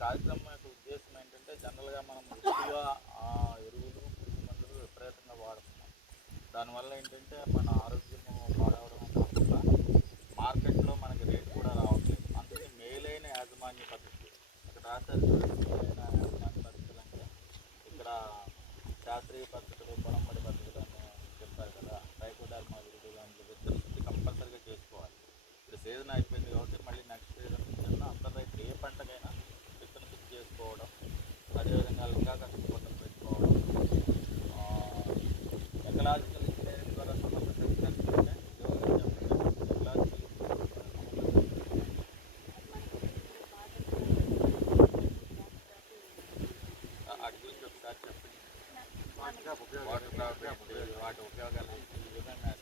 కార్యక్రమం యొక్క ఉద్దేశం ఏంటంటే జనరల్గా మనం ఎక్కువగా ఆ, ఎరువులు పురుగు మందులు విపరీతంగా వాడుతున్నాం. దానివల్ల ఏంటంటే మన ఆరోగ్యం పాడవడం కాకుండా మార్కెట్లో మనకి రేట్ కూడా రావట్లేదు. అందుకే మేలైన యాజమాన్య పద్ధతి. ఇక్కడ రాశారు మేలైన యాజమాన్య పద్ధతులు అంటే ఇక్కడ శాస్త్రీయ పద్ధతులు పొలంబడి పద్ధతులు అని చెప్తారు కదా రైకోడర్మా విరుడు లాంటి విత్తన కంపల్సరీగా చేసుకోవాలి. ఇప్పుడు సీజన్ అయిపోయింది కాబట్టి మళ్ళీ నెక్స్ట్ సీజన్ నుంచి రైతు ఏ పంటకైనా అదేవిధంగా ఇంకా కష్టపట్టలు పెట్టుకోవడం ఎకలాజికల్ ఇంజనీరింగ్ ద్వారా సంబంధించిన ఎకలాజికల్ వాటి గురించి ఒకసారి చెప్పండి వాటర్ క్రాప్ ఏంటి, వాటి ఉపయోగాలు ఏంటి?